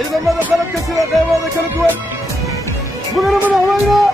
إذا ماذا خلق كثير قيمة هذا كل دوان مدن مدحوينه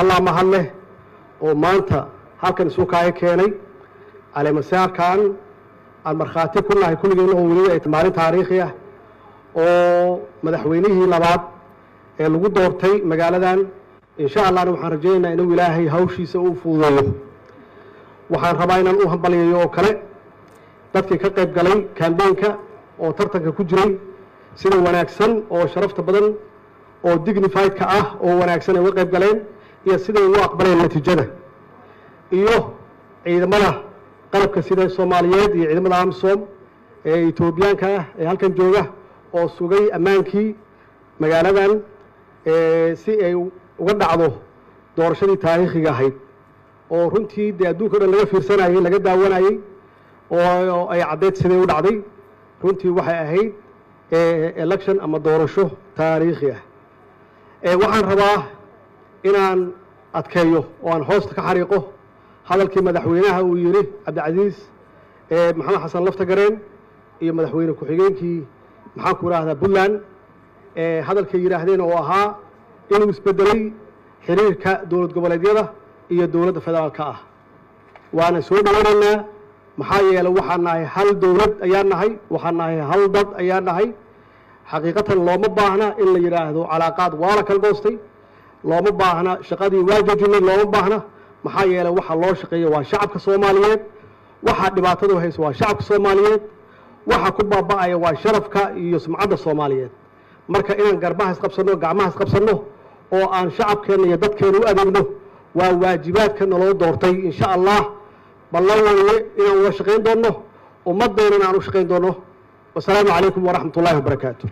الله محله ومانتا هالكن سوكاي كيني على مسار كان المرخاتي كلها كل جيل هو ولي مالين تاريخية ومدحوينيه لبعض اللي دورتي مقالدان إن شاء الله نحن رجينا إنه إلهي هوشي سوف وضوه وحان رباينا نوهم بليو كله dadkii ka qayb galay campaign-ka oo tartanka ku jiray sida wanaagsan oo sharafta badan oo dignified-ka ah oo wanaagsan ay uga qayb galeen iyo sida ay u aqbaleen natiijada iyo ciidamada qalabka sida Soomaaliyeed iyo ciidamada AMSOM ee Itoobiyaanka ah ee halkan jooga oo sugay ammaankii magaaladan si ay uga dhacdo doorashadii taariikhiga ahayd oo runtii adduunka dhan laga fiirsanayay laga daawanayay oo ay cadeed sidee u dhacday runtii waxay ahayd election ama doorasho taariikhi ah waxaan rabaa inaan adkeeyo oo aan hoosta ka xariiqo hadalkii madaxweynaha uu yiri Cabdicasiis maxamed xasan lafta gareen iyo madaxweyne ku-xigeenkii maxaan ku raahdaa Puntland hadalkii yiraahdeen oo ahaa inuu isbedelay xiriirka dowlad goboleedyada iyo dowladda federaalka ah waana soo dhawaaynaa maxaa yeelay waxaan nahay hal dowlad ayaan nahay waxaan nahay hal dad ayaan nahay xaqiiqatan looma baahna in la yiraahdo calaaqaad waa la kala goostay looma baahna shaqadii waa joojinay looma baahna maxaa yeelay waxa loo shaqeeyo waa shacabka Soomaaliyeed waxa dhibaatadu hayso waa shacabka Soomaaliyeed waxa ku baaba'aya waa sharafka iyo sumcadda Soomaaliyeed marka inaan garbaha isqabsano gacmaha isqabsano oo aan shacabkeena iyo dadkeena u adeegno waa waajibaadka naloo doortay insha Allah بالله إنه وشقين دونه ومضينا عن وشقين دونه والسلام عليكم ورحمة الله وبركاته.